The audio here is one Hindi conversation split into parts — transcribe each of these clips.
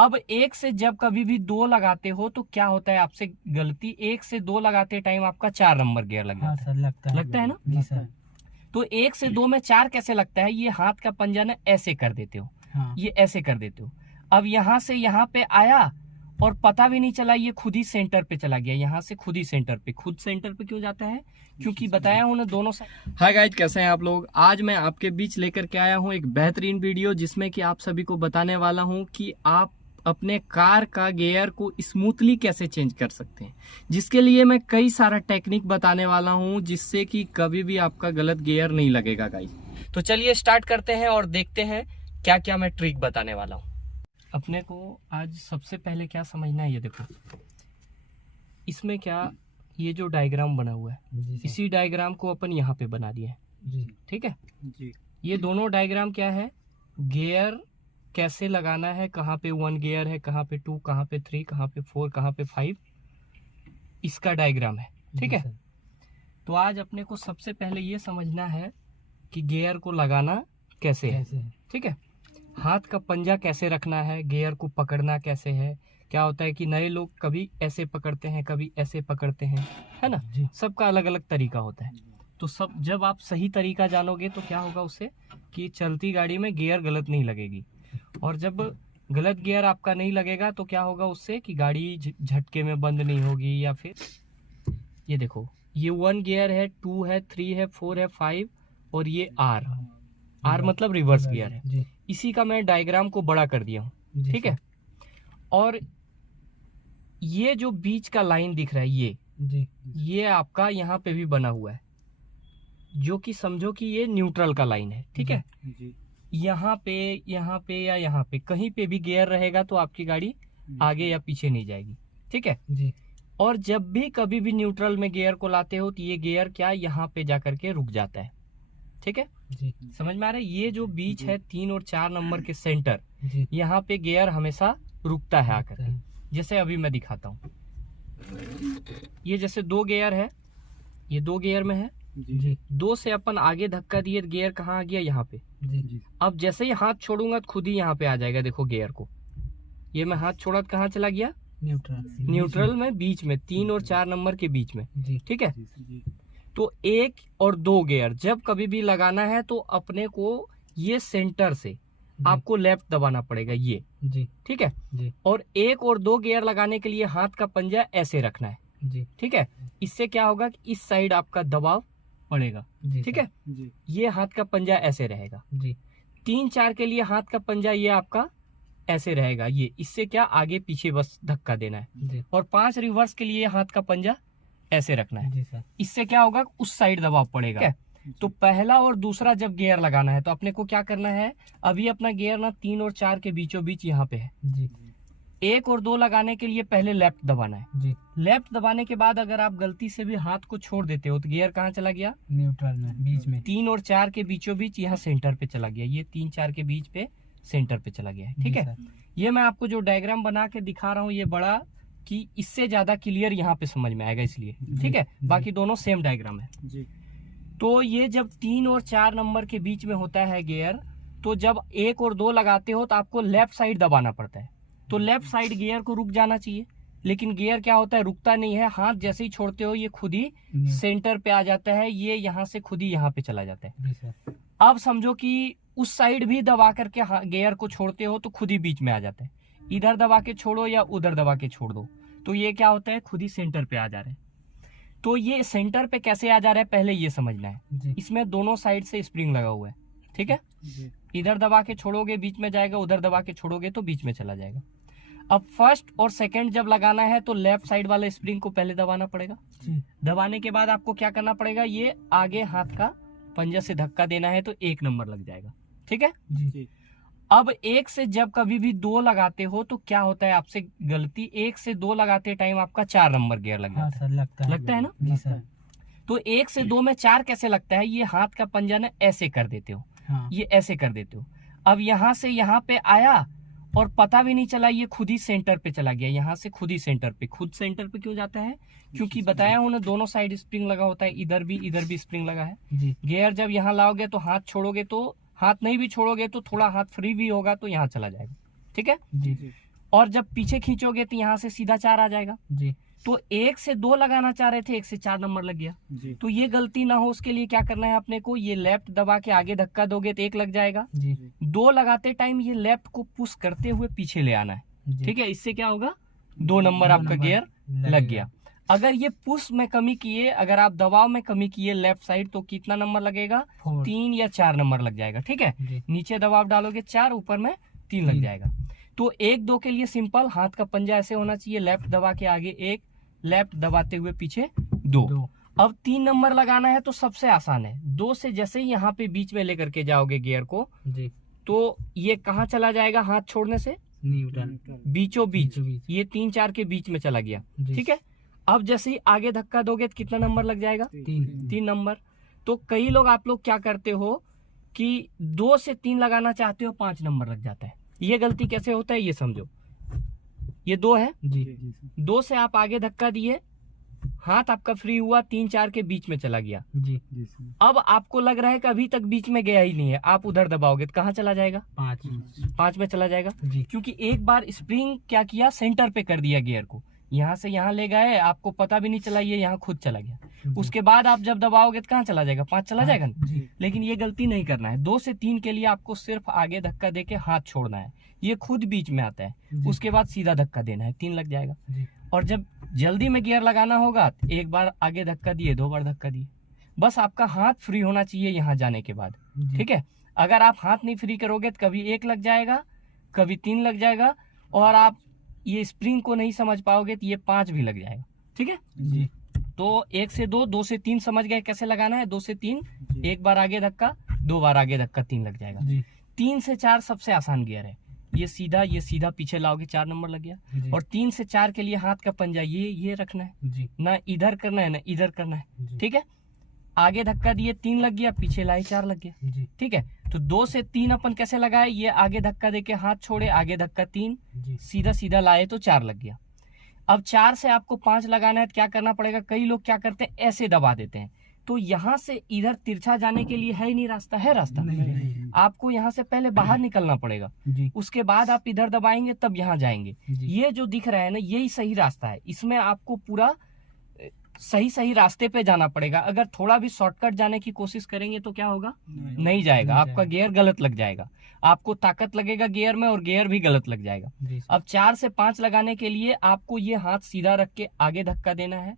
अब एक से जब कभी भी दो लगाते हो तो क्या होता है आपसे गलती, एक से दो लगाते टाइम आपका 4 नंबर गियर लग जाता है। सर लगता है ना जी सर। तो एक से दो में 4 कैसे लगता है, ये हाथ का पंजा ना ऐसे कर देते हो, ये ऐसे कर देते हो। अब यहाँ से यहाँ पे आया और पता भी नहीं चला, ये खुद ही सेंटर पे चला गया, यहाँ से खुद ही सेंटर पे। खुद सेंटर पे क्यों जाता है, क्योंकि बताया उन्हें दोनों साइड। हाय गाइज, कैसे हैं आप लोग। आज मैं आपके बीच लेकर के आया हूँ एक बेहतरीन वीडियो, जिसमें कि आप सभी को बताने वाला हूँ कि आप अपने कार का गियर को स्मूथली कैसे चेंज कर सकते हैं, जिसके लिए मैं कई सारा टेक्निक बताने वाला हूं, जिससे कि कभी भी आपका गलत गियर नहीं लगेगा गाइस। तो चलिए स्टार्ट करते हैं और देखते हैं क्या क्या मैं ट्रिक बताने वाला हूं। अपने को आज सबसे पहले क्या समझना है, ये देखो इसमें क्या, ये जो डायग्राम बना हुआ है इसी डायग्राम को अपन यहाँ पे बना दिए हैं, ठीक है जी। ये दोनों डायग्राम क्या है, गियर कैसे लगाना है, कहाँ पे 1 गियर है, कहाँ पे 2, कहाँ पे 3, कहाँ पे 4, कहाँ पे 5, इसका डायग्राम है, ठीक है। तो आज अपने को सबसे पहले ये समझना है कि गियर को लगाना कैसे है, ठीक है। हाथ का पंजा कैसे रखना है, गियर को पकड़ना कैसे है। क्या होता है कि नए लोग कभी ऐसे पकड़ते हैं, कभी ऐसे पकड़ते हैं, है ना, सबका अलग अलग तरीका होता है। तो सब जब आप सही तरीका जानोगे तो क्या होगा उससे कि चलती गाड़ी में गियर गलत नहीं लगेगी, और जब गलत गियर आपका नहीं लगेगा तो क्या होगा उससे कि गाड़ी झटके में बंद नहीं होगी। या फिर ये देखो, ये 1 गियर है, 2 है, 3 है, 4 है, 5 और ये आर मतलब रिवर्स गियर है। इसी का मैं डायग्राम को बड़ा कर दिया हूँ, ठीक है। और ये जो बीच का लाइन दिख रहा है ये आपका यहाँ पे भी बना हुआ है, जो कि समझो कि ये न्यूट्रल का लाइन है, ठीक है। यहाँ पे या यहाँ पे कहीं पे भी गियर रहेगा तो आपकी गाड़ी आगे या पीछे नहीं जाएगी, ठीक है जी। और जब भी कभी भी न्यूट्रल में गियर को लाते हो तो ये गियर क्या यहाँ पे जाकर के रुक जाता है, ठीक है जी। समझ में आ रहा है। ये जो बीच है 3 और 4 नंबर के सेंटर, यहाँ पे गियर हमेशा रुकता है आकर के। जैसे अभी मैं दिखाता हूँ, ये जैसे 2 गियर है, ये 2 गियर में है जी। 2 से अपन आगे धक्का दिए, गियर कहाँ आ गया, यहाँ पे जी। अब जैसे ही हाथ छोड़ूंगा तो खुद ही यहाँ पे आ जाएगा, देखो गियर को, ये मैं हाथ छोड़ा तो कहाँ चला गया, न्यूट्रल में, बीच में 3 और 4 नंबर के बीच में, ठीक है। तो 1 और 2 गियर जब कभी भी लगाना है तो अपने को ये सेंटर से आपको लेफ्ट दबाना पड़ेगा, ये जी, ठीक है जी। और 1 और 2 गियर लगाने के लिए हाथ का पंजा ऐसे रखना है जी, ठीक है। इससे क्या होगा कि इस साइड आपका दबाव पड़ेगा, ठीक है जी। ये हाथ का पंजा ऐसे रहेगा जी। 3, 4 के लिए हाथ का पंजा ये आपका ऐसे रहेगा, ये इससे क्या आगे पीछे बस धक्का देना है जी। और 5 रिवर्स के लिए हाथ का पंजा ऐसे रखना है जी सर। इससे क्या होगा, उस साइड दबाव पड़ेगा। तो पहला और दूसरा जब गियर लगाना है तो अपने को क्या करना है, अभी अपना गियर ना 3 और 4 के बीचों बीच यहाँ पे है जी। 1 और 2 लगाने के लिए पहले लेफ्ट दबाना है जी। लेफ्ट दबाने के बाद अगर आप गलती से भी हाथ को छोड़ देते हो तो गियर कहाँ चला गया, न्यूट्रल में, बीच में 3 और 4 के बीचों बीच, यहाँ सेंटर पे चला गया, ये 3, 4 के बीच पे सेंटर पे चला गया है, ठीक है। ये मैं आपको जो डायग्राम बना के दिखा रहा हूँ ये बड़ा, कि इससे ज्यादा क्लियर यहाँ पे समझ में आएगा, इसलिए, ठीक है। बाकी दोनों सेम डायग्राम है जी। तो ये जब 3 और 4 नंबर के बीच में होता है गियर, तो जब 1 और 2 लगाते हो तो आपको लेफ्ट साइड दबाना पड़ता है। तो लेफ्ट साइड गियर को रुक जाना चाहिए, लेकिन गियर क्या होता है, रुकता नहीं है। हाथ जैसे ही छोड़ते हो ये खुद ही सेंटर पे आ जाता है, ये यहाँ से खुद ही यहाँ पे चला जाता है। अब समझो कि उस साइड भी दबा करके गियर को छोड़ते हो तो खुद ही बीच में आ जाता है। इधर दबा के छोड़ो या उधर दबा के छोड़ दो तो ये क्या होता है, खुद ही सेंटर पे आ जा रहे हैं। तो ये सेंटर पे कैसे आ जा रहा है पहले ये समझना है। इसमें दोनों साइड से स्प्रिंग लगा हुआ है, ठीक है। इधर दबा के छोड़ोगे बीच में जाएगा, उधर दबा के छोड़ोगे तो बीच में चला जाएगा। अब फर्स्ट और सेकंड जब लगाना है तो लेफ्ट साइड वाले स्प्रिंग को पहले दबाना पड़ेगा। दबाने के बाद आपको क्या करना पड़ेगा, ये आगे हाथ का पंजा से धक्का देना है तो 1 नंबर लग जाएगा, ठीक है जी। अब 1 से जब कभी भी 2 लगाते हो तो क्या होता है आपसे गलती, 1 से 2 लगाते टाइम आपका 4 नंबर गियर लग जाता है, लगता है ना जी सर। तो 1 से 2 में 4 कैसे लगता है, ये हाथ का पंजा ना ऐसे कर देते हो, ये ऐसे कर देते हो। अब यहाँ से यहाँ पे आया और पता भी नहीं चला, ये खुद ही सेंटर पे चला गया, यहाँ से खुद ही सेंटर पे। खुद सेंटर पे क्यों जाता है, क्योंकि बताया उन्हें दोनों साइड स्प्रिंग लगा होता है, इधर भी स्प्रिंग लगा है। गियर जब यहाँ लाओगे तो हाथ छोड़ोगे, तो हाथ नहीं भी छोड़ोगे तो थोड़ा हाथ फ्री भी होगा तो यहाँ चला जाएगा, ठीक है जी। और जब पीछे खींचोगे तो यहाँ से सीधा 4 आ जाएगा जी। तो 1 से 2 लगाना चाह रहे थे, 1 से 4 नंबर लग गया जी। तो ये गलती ना हो उसके लिए क्या करना है अपने को, ये लेफ्ट दबा के आगे धक्का दोगे तो 1 लग जाएगा जी। 2 लगाते टाइम ये लेफ्ट को पुश करते हुए पीछे ले आना है। ठीक है, इससे क्या होगा 2 नंबर आपका गियर लग गया। अगर ये पुश में कमी किए, अगर आप दबाव में कमी किए लेफ्ट साइड तो कितना नंबर लगेगा 3 या 4 नंबर लग जाएगा। ठीक है, नीचे दबाव डालोगे 4, ऊपर में 3 लग जाएगा। तो 1 2 के लिए सिंपल हाथ का पंजा ऐसे होना चाहिए, लेफ्ट दबा के आगे 1, लेफ्ट दबाते हुए पीछे 2। अब 3 नंबर लगाना है तो सबसे आसान है, 2 से जैसे ही यहाँ पे बीच में लेकर के जाओगे गियर को जी। तो ये कहाँ चला जाएगा, हाथ छोड़ने से न्यूट्रल बीचों बीच, ये 3 4 के बीच में चला गया। ठीक है, अब जैसे ही आगे धक्का दोगे तो कितना नंबर लग जाएगा 3 नंबर। तो कई लोग आप लोग क्या करते हो कि 2 से 3 लगाना चाहते हो 5 नंबर लग जाता है। ये गलती कैसे होता है ये समझो, ये 2 है जी। 2 से आप आगे धक्का दिए, हाथ आपका फ्री हुआ, 3 4 के बीच में चला गया जी। अब आपको लग रहा है कि अभी तक बीच में गया ही नहीं है, आप उधर दबाओगे तो कहाँ चला जाएगा 5 में चला जाएगा जी। क्योंकि एक बार स्प्रिंग क्या किया, सेंटर पे कर दिया गियर को, यहाँ से यहाँ ले गए, आपको पता भी नहीं चला, ये यहाँ खुद चला गया। उसके बाद आप जब दबाओगे तो कहाँ चला जाएगा 5 चला जाएगा ना। लेकिन ये गलती नहीं करना है, 2 से 3 के लिए आपको सिर्फ आगे धक्का देके हाथ छोड़ना है, ये खुद बीच में आता है। उसके बाद सीधा धक्का देना है, 3 लग जाएगा। और जब जल्दी में गियर लगाना होगा तो 1 बार आगे धक्का दिए, 2 बार धक्का दिए, बस आपका हाथ फ्री होना चाहिए यहाँ जाने के बाद। ठीक है, अगर आप हाथ नहीं फ्री करोगे तो कभी 1 लग जाएगा, कभी 3 लग जाएगा, और आप ये स्प्रिंग को नहीं समझ पाओगे तो ये 5 भी लग जाएगा। ठीक है जी। तो 1 से 2, 2 से 3 समझ गए कैसे लगाना है। 2 से 3, 1 बार आगे धक्का, 2 बार आगे धक्का, 3 लग जाएगा। 3 से 4 सबसे आसान गियर है, ये सीधा पीछे लाओगे 4 नंबर लग गया। और 3 से 4 के लिए हाथ का पंजा ये रखना है जी। ना, इधर करना है ना इधर करना है। ठीक है, आगे धक्का दिए 3 लग गया, पीछे लाए 4 लग गया। ठीक है, तो 2 से 3 अपन कैसे लगाए, ये आगे धक्का देके हाथ छोड़े, आगे धक्का 3, सीधा लाए तो 4 लग गया। अब 4 से आपको 5 लगाना है तो क्या करना पड़ेगा, कई लोग क्या करते हैं ऐसे दबा देते हैं, तो यहाँ से इधर तिरछा जाने के लिए है ही नहीं रास्ता, है रास्ता नहीं। आपको यहाँ से पहले बाहर निकलना पड़ेगा, उसके बाद आप इधर दबाएंगे तब यहाँ जाएंगे। ये जो दिख रहा है ना यही सही रास्ता है, इसमें आपको पूरा सही रास्ते पे जाना पड़ेगा। अगर थोड़ा भी शॉर्टकट जाने की कोशिश करेंगे तो क्या होगा, नहीं जाएगा, आपका गियर गलत लग जाएगा, आपको ताकत लगेगा गियर में और गियर भी गलत लग जाएगा। अब 4 से 5 लगाने के लिए आपको ये हाथ सीधा रख के आगे धक्का देना है,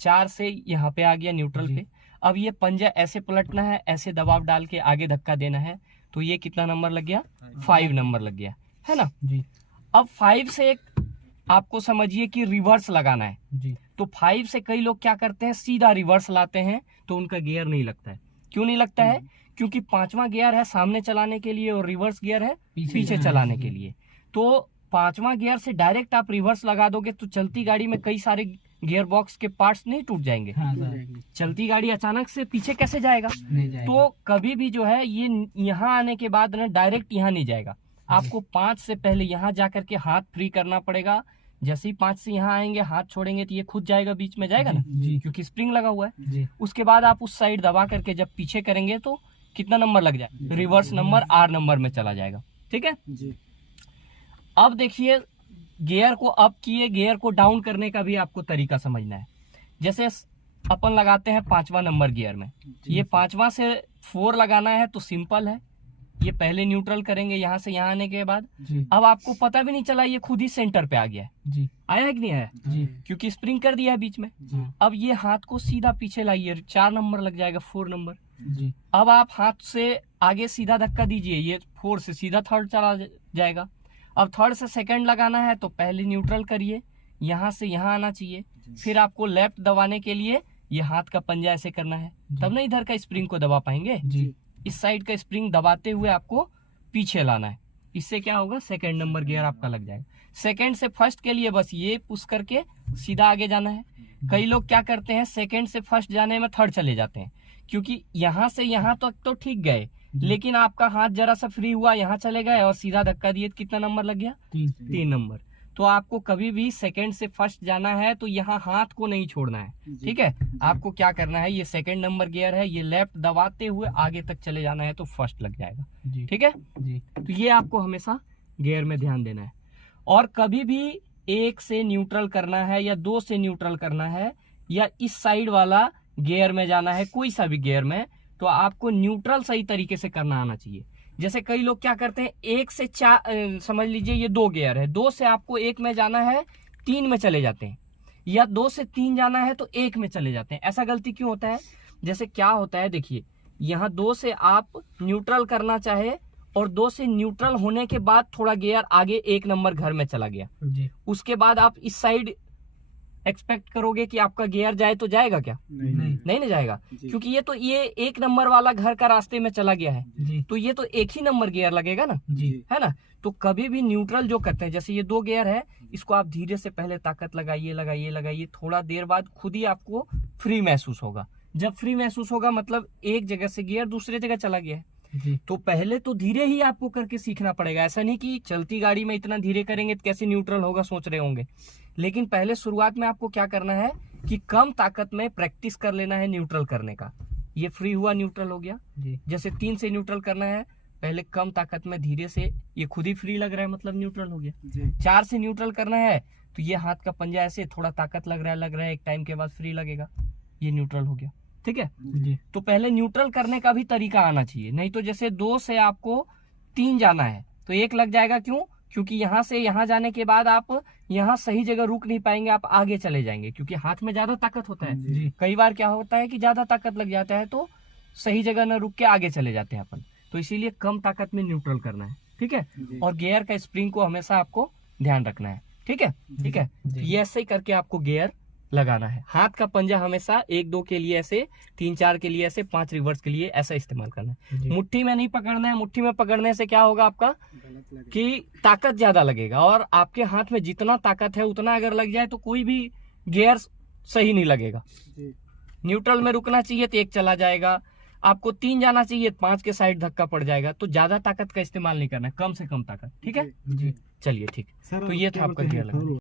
4 से यहाँ पे आ गया न्यूट्रल पे। अब ये पंजा ऐसे पलटना है, ऐसे दबाव डाल के आगे धक्का देना है, तो ये कितना नंबर लग गया 5 नंबर लग गया, है ना जी। अब 5 से एक आपको समझिए कि रिवर्स लगाना है जी। तो 5 से कई लोग क्या करते हैं सीधा रिवर्स लाते हैं तो उनका गियर नहीं लगता है। क्यों नहीं लगता है, क्योंकि 5वां गियर है सामने चलाने के लिए और रिवर्स गियर है पीछे चलाने के लिए। तो 5वां गियर से डायरेक्ट आप रिवर्स लगा दोगे तो चलती गाड़ी में कई सारे गियर बॉक्स के पार्ट्स नहीं टूट जाएंगे। चलती गाड़ी अचानक से पीछे कैसे जाएगा, तो कभी भी जो है ये यहाँ आने के बाद ना डायरेक्ट यहाँ नहीं जाएगा, आपको 5 से पहले यहाँ जाकर के हाथ फ्री करना पड़ेगा। जैसे ही 5 से यहाँ आएंगे हाथ छोड़ेंगे तो ये खुद जाएगा, बीच में जाएगा ना क्योंकि स्प्रिंग लगा हुआ है। उसके बाद आप उस साइड दबा करके जब पीछे करेंगे तो कितना नंबर लग जाएगा, रिवर्स नंबर R नंबर में चला जाएगा। ठीक है जी। अब देखिए गियर को अप किए, गियर को डाउन करने का भी आपको तरीका समझना है। जैसे अपन लगाते हैं 5वां नंबर गियर में, ये 5वां से 4 लगाना है तो सिंपल है, ये पहले न्यूट्रल करेंगे यहाँ से यहाँ आने के बाद। अब आपको पता भी नहीं चला ये खुद ही सेंटर पे आ गया है, आया है कि नहीं आया, क्योंकि स्प्रिंग कर दिया है बीच में। अब ये हाथ को सीधा पीछे लाइए, 4 नंबर लग जाएगा, 4 नंबर। अब आप हाथ से आगे सीधा धक्का दीजिए, ये 4 से सीधा 3rd चला जाएगा। अब 3rd से 2nd लगाना है तो पहले न्यूट्रल करिए, यहाँ से यहाँ आना चाहिए, फिर आपको लेफ्ट दबाने के लिए ये हाथ का पंजा ऐसे करना है, तब ना इधर का स्प्रिंग को दबा पाएंगे। इस साइड का स्प्रिंग दबाते हुए आपको पीछे लाना है, इससे क्या होगा 2nd नंबर गियर आपका लग जाएगा। 2nd से 1st के लिए बस ये पुश करके सीधा आगे जाना है। कई लोग क्या करते हैं 2nd से 1st जाने में 3rd चले जाते हैं, क्योंकि यहाँ से यहाँ तक तो ठीक गए, लेकिन आपका हाथ जरा सा फ्री हुआ, यहाँ चले गए और सीधा धक्का दिए, कितना नंबर लग गया 3 नंबर। तो आपको कभी भी 2nd से 1st जाना है तो यहाँ हाथ को नहीं छोड़ना है। ठीक है, आपको क्या करना है, ये 2nd नंबर गियर है, ये लेफ्ट दबाते हुए आगे तक चले जाना है तो 1st लग जाएगा। ठीक है जी। तो ये आपको हमेशा गियर में ध्यान देना है। और कभी भी 1 से न्यूट्रल करना है या 2 से न्यूट्रल करना है या इस साइड वाला गियर में जाना है, कोई सा भी गियर में, तो आपको न्यूट्रल सही तरीके से करना आना चाहिए। जैसे कई लोग क्या करते हैं, 1 से 4 समझ लीजिए ये 2 गियर है, 2 से आपको 1 में जाना है 3 में चले जाते हैं, या 2 से 3 जाना है तो 1 में चले जाते हैं। ऐसा गलती क्यों होता है? जैसे क्या होता है देखिए, यहाँ 2 से आप न्यूट्रल करना चाहे और 2 से न्यूट्रल होने के बाद थोड़ा गियर आगे 1 नंबर घर में चला गया जी। उसके बाद आप इस साइड एक्सपेक्ट करोगे कि आपका गियर जाए तो जाएगा क्या? नहीं जाएगा, क्योंकि ये 1 नंबर वाला घर का रास्ते में चला गया है जी। तो ये तो 1 ही नंबर गियर लगेगा ना जी, है ना। तो कभी भी न्यूट्रल जो करते हैं, जैसे ये 2 गियर है, इसको आप धीरे से पहले ताकत लगाइए, थोड़ा देर बाद खुद ही आपको फ्री महसूस होगा। जब फ्री महसूस होगा मतलब एक जगह से गियर दूसरे जगह चला गया है जी। तो पहले तो धीरे ही आपको करके सीखना पड़ेगा। ऐसा नहीं कि चलती गाड़ी में इतना धीरे करेंगे तो कैसे न्यूट्रल होगा सोच रहे होंगे, लेकिन पहले शुरुआत में आपको क्या करना है कि कम ताकत में प्रैक्टिस कर लेना है न्यूट्रल करने का। ये फ्री हुआ, न्यूट्रल हो गया जी। जैसे 3 से न्यूट्रल करना है, पहले कम ताकत में धीरे से, ये खुद ही फ्री लग रहा है मतलब न्यूट्रल हो गया। 4 से न्यूट्रल करना है तो ये हाथ का पंजा ऐसे थोड़ा ताकत लग रहा है, एक टाइम के बाद फ्री लगेगा, ये न्यूट्रल हो गया। ठीक है जी। तो पहले न्यूट्रल करने का भी तरीका आना चाहिए, नहीं तो जैसे 2 से आपको 3 जाना है तो 1 लग जाएगा। क्यों? क्योंकि यहाँ से यहाँ जाने के बाद आप यहाँ सही जगह रुक नहीं पाएंगे, आप आगे चले जाएंगे, क्योंकि हाथ में ज्यादा ताकत होता है जी। कई बार क्या होता है कि ज्यादा ताकत लग जाता है तो सही जगह न रुक के आगे चले जाते हैं अपन, तो इसीलिए कम ताकत में न्यूट्रल करना है। ठीक है, और गियर का स्प्रिंग को हमेशा आपको ध्यान रखना है। ठीक है, ठीक है, ये ऐसे ही करके आपको गियर लगाना है। हाथ का पंजा हमेशा 1-2 के लिए ऐसे, 3-4 के लिए ऐसे, 5 रिवर्स के लिए ऐसा इस्तेमाल करना है। मुट्ठी में नहीं पकड़ना है, मुट्ठी में पकड़ने से क्या होगा आपका कि ताकत ज्यादा लगेगा, और आपके हाथ में जितना ताकत है उतना अगर लग जाए तो कोई भी गियर सही नहीं लगेगा। न्यूट्रल में रुकना चाहिए तो 1 चला जाएगा, आपको 3 जाना चाहिए 5 के साइड धक्का पड़ जाएगा। तो ज्यादा ताकत का इस्तेमाल नहीं करना है, कम से कम ताकत। ठीक है जी, चलिए ठीक। तो ये था आपका गियर लगाना।